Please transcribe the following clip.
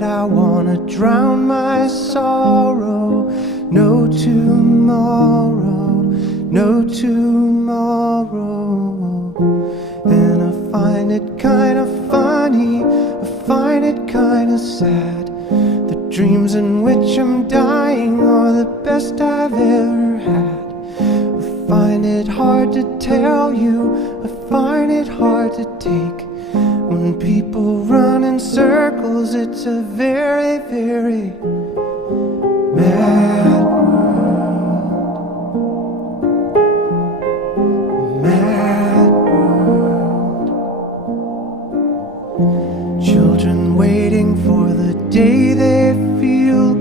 that I wanna drown my sorrow. No tomorrow, no tomorrow. And I find it kinda funny, I find it kinda sad. The dreams in which I'm dying are the best I've ever had. I find it hard to tell you, I find it hard to take. When people run in circles, it's a very, very mad world. Mad world. Children waiting for the day they feel